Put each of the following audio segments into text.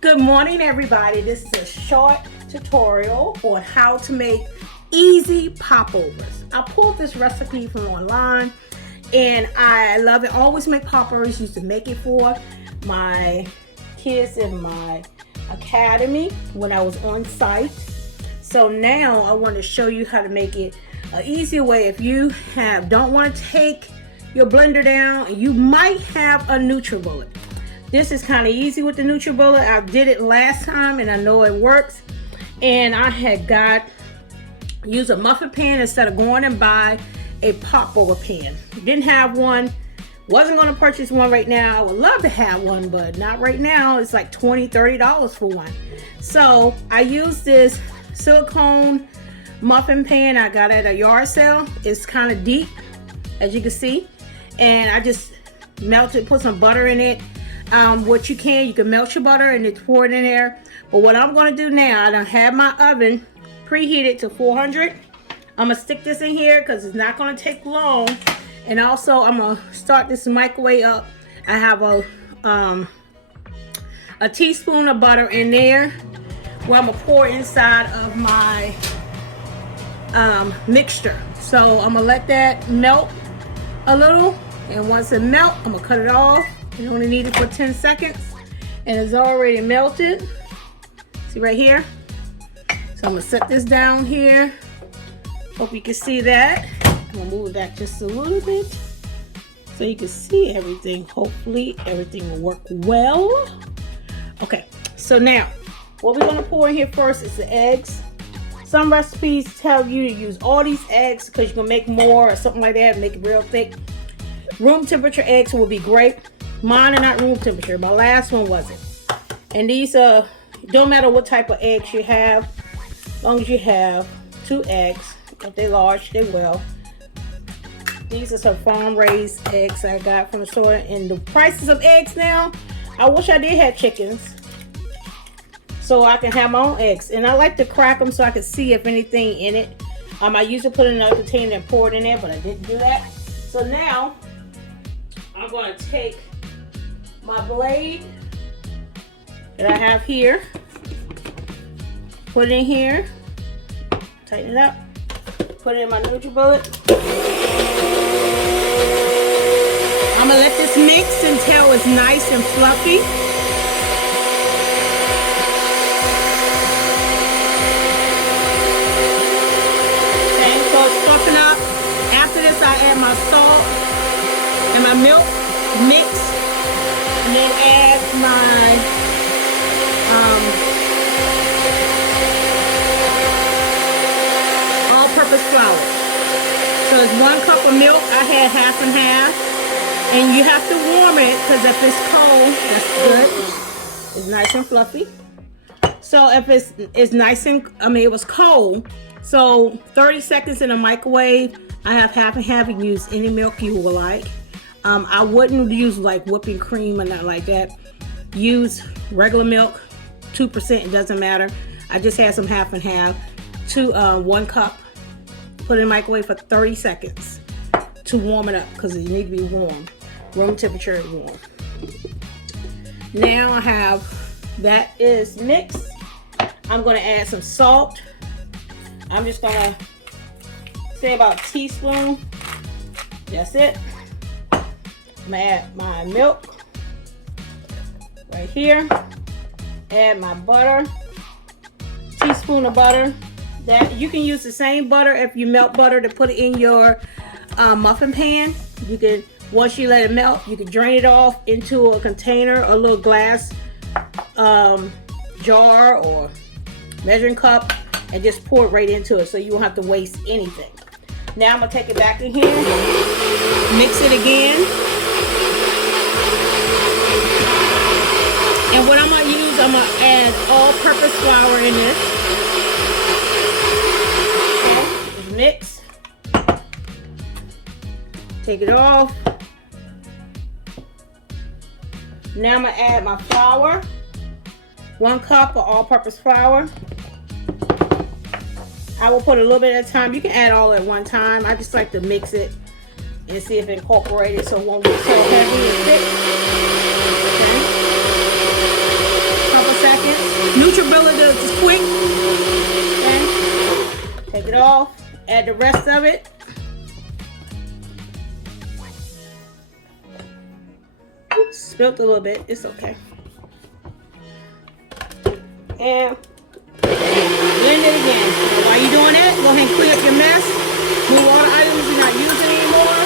Good morning, everybody. This is a short tutorial on how to make easy popovers. I pulled this recipe from online and I love it. I always make popovers. Used to make it for my kids in my academy when I was on site. So now I want to show you how to make it an easier way. If you don't want to take your blender down and you might have a NutriBullet. This is kind of easy with the NutriBullet. I did it last time and I know it works. And I had used a muffin pan instead of going and buy a popover pan. Didn't have one. Wasn't going to purchase one right now. I would love to have one, but not right now. It's like $20, $30 for one. So I used this silicone muffin pan I got at a yard sale. It's kind of deep, as you can see. And I just melted, put some butter in it. You can melt your butter and it's pour it in there. But what I'm going to do now, I done have my oven preheated to 400. I'm going to stick this in here because it's not going to take long. And also I'm going to start this microwave up. I have a teaspoon of butter in there where I'm going to pour inside of my mixture. So I'm going to let that melt a little. And once it melts, I'm going to cut it off. You only need it for 10 seconds and it's already melted. See right here? So I'm gonna set this down here. Hope you can see that. I'm gonna move it back just a little bit so you can see everything. Hopefully everything will work well. Okay, so now what we're gonna pour in here first is the eggs. Some recipes tell you to use all these eggs because you're gonna make more or something like that, make it real thick. Room temperature eggs will be great. Mine are not room temperature. My last one wasn't. And these don't matter what type of eggs you have, as long as you have 2 eggs. If they're large, they will. These are some farm raised eggs I got from the store. And the prices of eggs now, I wish I did have chickens so I can have my own eggs. And I like to crack them so I can see if anything in it. I usually put it in another container and pour it in there, but I didn't do that. So now I'm going to take my blade that I have here, put it in here, tighten it up, put it in my NutriBullet. I'm gonna let this mix until it's nice and fluffy. Okay, so it's fluffing up. After this, I add my salt and my milk mix. And then add my all-purpose flour. So it's 1 cup of milk. I had half and half. And you have to warm it because if it's cold, that's good. It's nice and fluffy. So if it's nice and, it was cold. So 30 seconds in a microwave. I have half and half. You can use any milk you would like. I wouldn't use like whipping cream or nothing like that. Use regular milk, 2%, it doesn't matter. I just had some half and half. 1 cup. Put it in the microwave for 30 seconds to warm it up because it needs to be warm. Room temperature is warm. Now I have that is mixed. I'm going to add some salt. I'm just going to say about a teaspoon. That's it. I'm gonna add my milk right here. Add my butter, teaspoon of butter. That you can use the same butter if you melt butter to put it in your muffin pan. You can, once you let it melt, you can drain it off into a container, a little glass jar or measuring cup, and just pour it right into it so you won't have to waste anything. Now I'm gonna take it back in here, mix it again. And what I'm going to use, I'm going to add all-purpose flour in this. Okay, mix. Take it off. Now I'm going to add my flour. 1 cup of all-purpose flour. I will put a little bit at a time. You can add all at one time. I just like to mix it and see if it incorporated so it won't get so heavy and thick. Okay. Couple seconds. NutriBullet is quick. Okay. Take it off. Add the rest of it. Oops, spilled a little bit. It's okay. And blend it again. Now, while you're doing that, go ahead and clean up your mess. Move all the items you're not using anymore.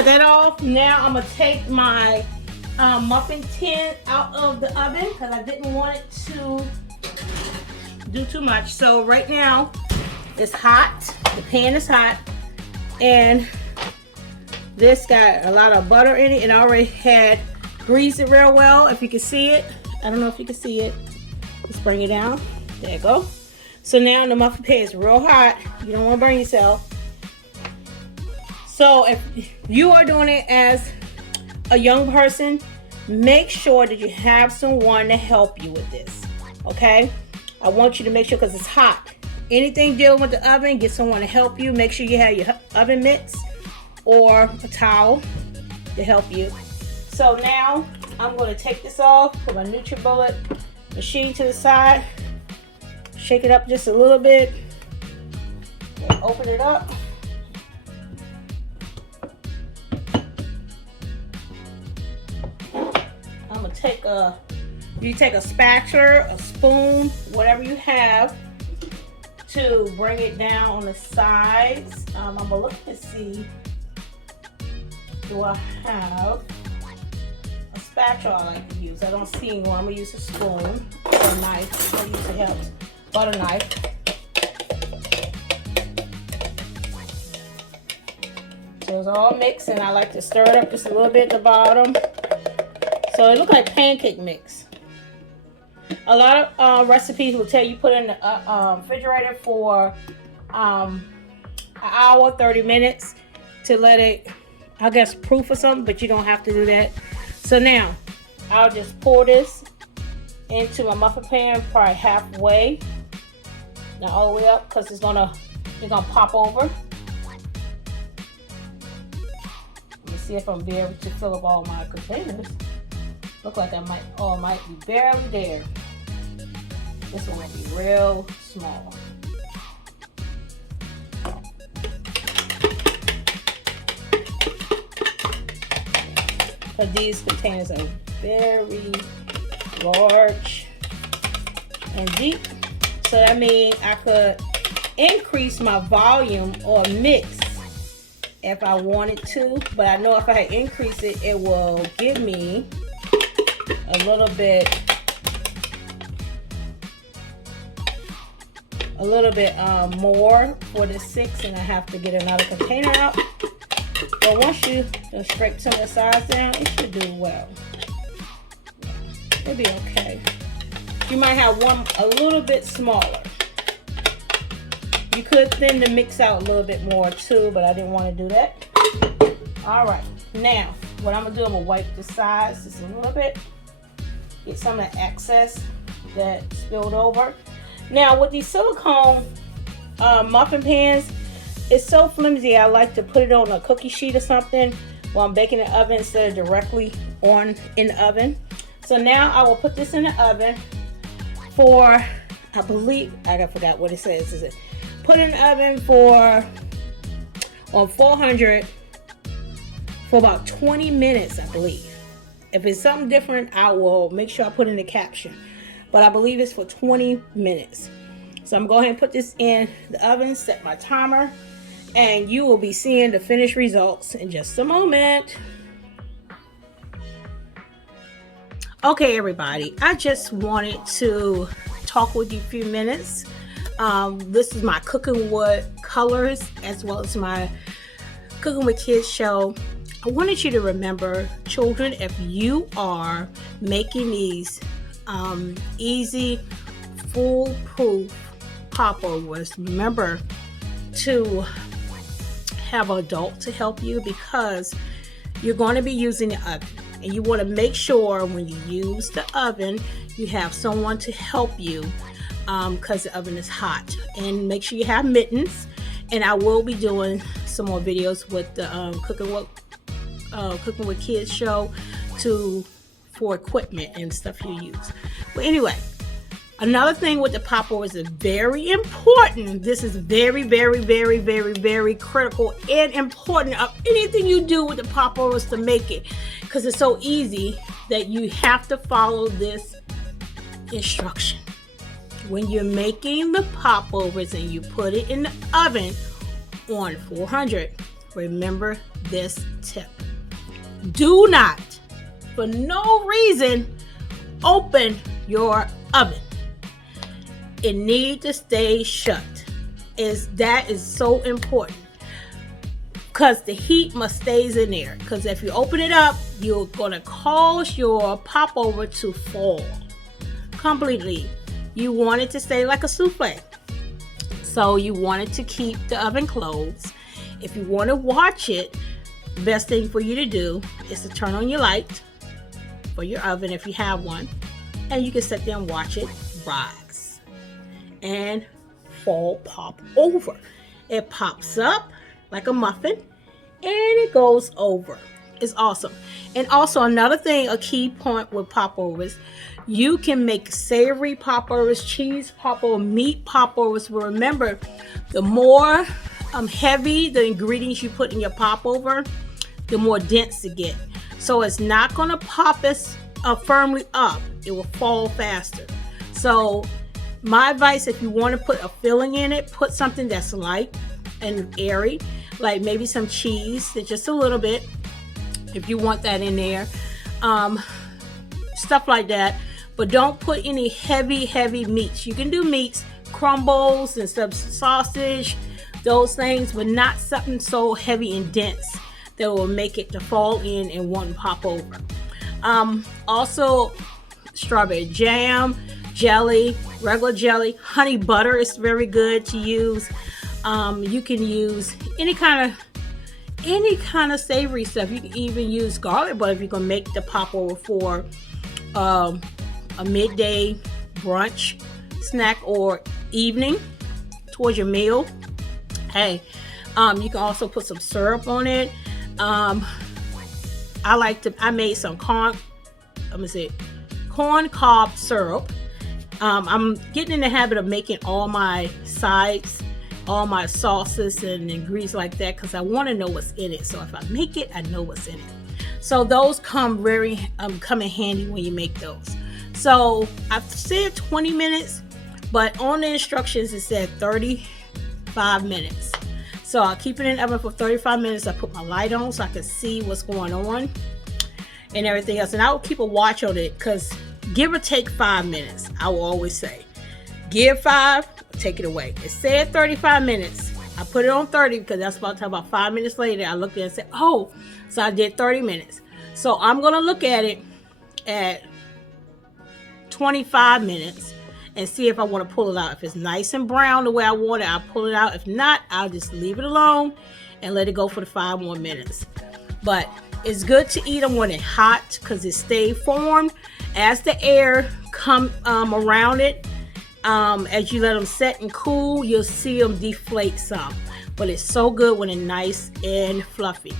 That off. Now I'm gonna take my muffin tin out of the oven because I didn't want it to do too much. So right now it's hot, the pan is hot, and this got a lot of butter in it, and I already had greased it real well. If you can see it, I don't know if you can see it. Let's bring it down. There you go. So now the muffin pan is real hot. You don't want to burn yourself. So if you are doing it as a young person, make sure that you have someone to help you with this, okay? I want you to make sure, because it's hot. Anything dealing with the oven, get someone to help you. Make sure you have your oven mitts or a towel to help you. So now I'm going to take this off, put my NutriBullet machine to the side, shake it up just a little bit, and open it up. I'm gonna take a spatula, a spoon, whatever you have, to bring it down on the sides. I'm gonna look to see, do I have a spatula I like to use? I don't see one. I'm gonna use a spoon or a knife. I usually have butter knife. So it's all mixed, and I like to stir it up just a little bit at the bottom. So it looks like pancake mix. A lot of recipes will tell you put in the refrigerator for an hour, 30 minutes to let it, I guess, proof or something, but you don't have to do that. So now I'll just pour this into my muffin pan, probably halfway, not all the way up, because it's gonna pop over. Let me see if I'm be able to fill up all my containers. Look like I might be barely there. This one will be real small. But these containers are very large and deep. So that means I could increase my volume or mix if I wanted to. But I know if I increase it, it will give me a little bit more for the 6, and I have to get another container out. But once you scrape some of the sides down, it should do well. It'll be okay. You might have one a little bit smaller. You could thin the mix out a little bit more too, but I didn't want to do that. All right, now what I'm gonna do, I'm gonna wipe the sides just a little bit. Get some of the excess that spilled over. Now with these silicone muffin pans, it's so flimsy. I like to put it on a cookie sheet or something while I'm baking in the oven instead of directly in the oven. So now I will put this in the oven for, I believe, I forgot what it says. Is it put in the oven for on 400 for about 20 minutes, I believe. If it's something different, I will make sure I put in the caption. But I believe it's for 20 minutes. So I'm going to go ahead and put this in the oven, set my timer, and you will be seeing the finished results in just a moment. Okay, everybody, I just wanted to talk with you a few minutes. This is my Cooking with Colors as well as my Cooking with Kids show. I wanted you to remember, children, if you are making these easy, foolproof popovers, remember to have an adult to help you, because you're going to be using the oven, and you want to make sure when you use the oven you have someone to help you, because the oven is hot. And make sure you have mittens. And I will be doing some more videos with the Cooking with Kids show for equipment and stuff you use. But anyway, another thing with the popovers is very important. This is very, very, very, very, very critical and important of anything you do with the popovers to make it, because it's so easy that you have to follow this instruction. When you're making the popovers and you put it in the oven on 400, remember this tip. Do not, for no reason, open your oven. It needs to stay shut. That is so important, because the heat must stays in there. Because if you open it up, you're going to cause your popover to fall completely. You want it to stay like a souffle. So you want it to keep the oven closed. If you want to watch it, the best thing for you to do is to turn on your light for your oven if you have one, and you can sit there and watch it rise and pop over. It pops up like a muffin and it goes over. It's awesome. And also another thing, a key point with popovers, you can make savory popovers, cheese popover, meat popovers. But remember, the more heavy the ingredients you put in your popover, the more dense it gets. So it's not going to pop as firmly up. It will fall faster. So my advice, if you want to put a filling in it, put something that's light and airy, like maybe some cheese, just a little bit, if you want that in there, stuff like that. But don't put any heavy meats. You can do meats, crumbles and some sausage, those things, but not something so heavy and dense that will make it to fall in and won't pop over. Also, strawberry jam, jelly, regular jelly, honey butter is very good to use. You can use any kind of savory stuff. You can even use garlic butter if you're gonna make the popover for a midday brunch snack or evening towards your meal. Hey, you can also put some syrup on it. I made some corn cob syrup. I'm getting in the habit of making all my sides, all my sauces and ingredients like that, because I want to know what's in it. So if I make it, I know what's in it. So those come in handy when you make those. So I've said 20 minutes, but on the instructions it said 35 minutes. So I'll keep it in the oven for 35 minutes. I put my light on so I can see what's going on and everything else. And I will keep a watch on it, because give or take 5 minutes, I will always say. Give 5, take it away. It said 35 minutes. I put it on 30 because that's about 5 minutes later. I looked at it and said, oh, so I did 30 minutes. So I'm going to look at it at 25 minutes and see if I want to pull it out. If it's nice and brown the way I want it, I'll pull it out. If not, I'll just leave it alone and let it go for the 5 more minutes. But it's good to eat them when it's hot, because it stays formed. As the air come around it, as you let them set and cool, you'll see them deflate some. But it's so good when it's nice and fluffy.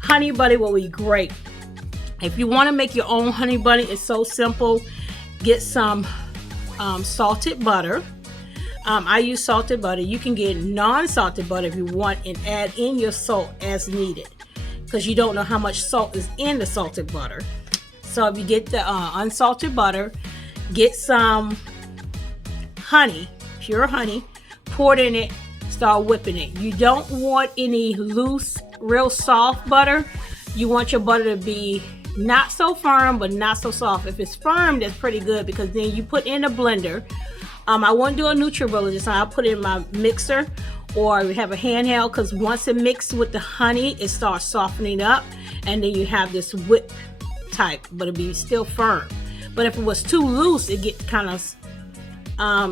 Honey butter will be great. If you want to make your own honey butter, it's so simple. Get some salted butter. I use salted butter. You can get non-salted butter if you want, and add in your salt as needed, because you don't know how much salt is in the salted butter. So if you get the unsalted butter, get some honey, pure honey, pour it in it, start whipping it. You don't want any loose, real soft butter. You want your butter to be not so firm, but not so soft. If it's firm, that's pretty good, because then you put in a blender. I won't do a NutriBullet this time. I'll put it in my mixer, or we have a handheld, because once it mixes with the honey, it starts softening up, and then you have this whip type, but it'll be still firm. But if it was too loose, it gets kind of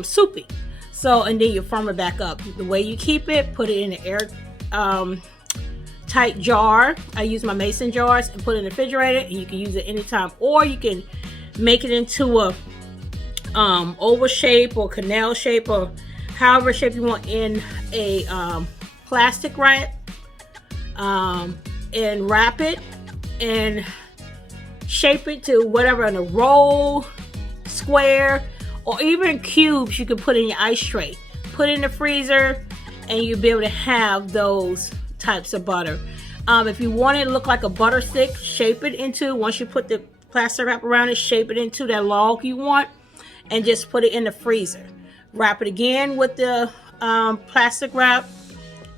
soupy. So, and then you firm it back up. The way you keep it, put it in an tight jar. I use my mason jars and put it in the refrigerator, and you can use it anytime, or you can make it into a oval shape or canal shape or however shape you want in a plastic wrap, and wrap it and shape it to whatever, in a roll, square, or even cubes you can put in your ice tray. Put it in the freezer and you'll be able to have those types of butter. If you want it to look like a butter stick, shape it into, once you put the plastic wrap around it, shape it into that log you want and just put it in the freezer. Wrap it again with the plastic wrap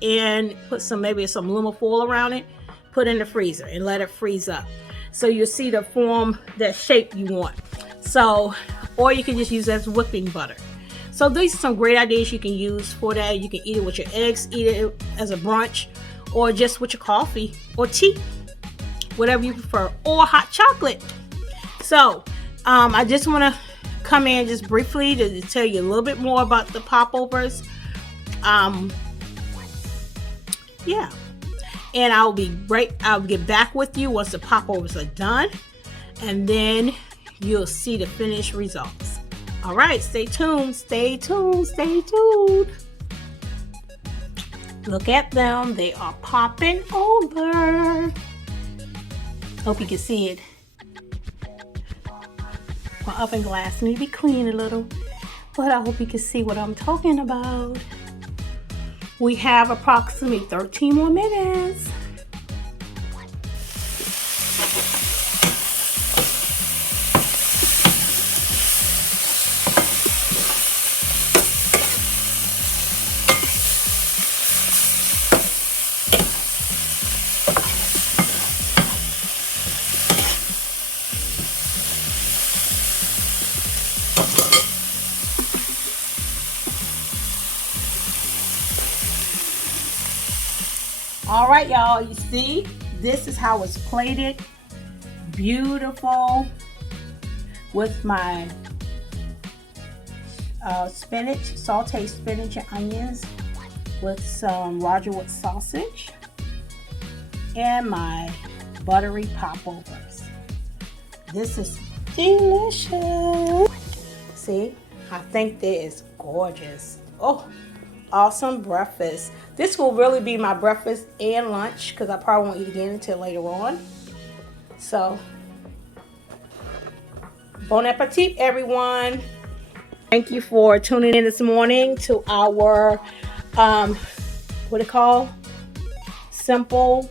and put maybe some aluminum foil around it. Put it in the freezer and let it freeze up. So you'll see the form, that shape you want. So, or you can just use it as whipping butter. So these are some great ideas you can use for that. You can eat it with your eggs, eat it as a brunch, or just with your coffee or tea, whatever you prefer, or hot chocolate. So I just want to come in just briefly to tell you a little bit more about the popovers. Yeah, and I'll get back with you once the popovers are done, and then you'll see the finished results. All right, stay tuned, stay tuned, stay tuned. Look at them, they are popping over. Hope you can see it. My oven glass need to be clean a little, but I hope you can see what I'm talking about. We have approximately 13 more minutes. All right, y'all, you see, this is how it's plated. Beautiful, with my spinach, sauteed spinach and onions with some Roger Wood sausage and my buttery popovers. This is delicious. See, I think that is gorgeous. Oh, awesome breakfast. This will really be my breakfast and lunch because I probably won't eat again until later on. So, bon appetit, everyone. Thank you for tuning in this morning to our, what it called? Simple,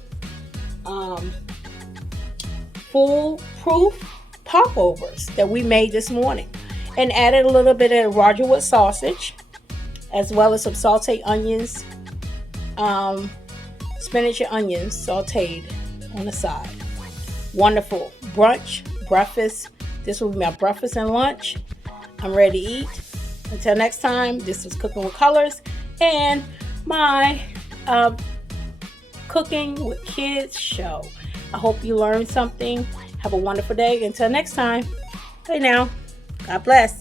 foolproof popovers that we made this morning. And added a little bit of Roger Wood sausage, as well as some sauteed onions, spinach and onions sauteed on the side. Wonderful brunch, breakfast. This will be my breakfast and lunch. I'm ready to eat. Until next time, this was Cooking with Colors and my Cooking with Kids show. I hope you learned something. Have a wonderful day. Until next time. Hey now. God bless.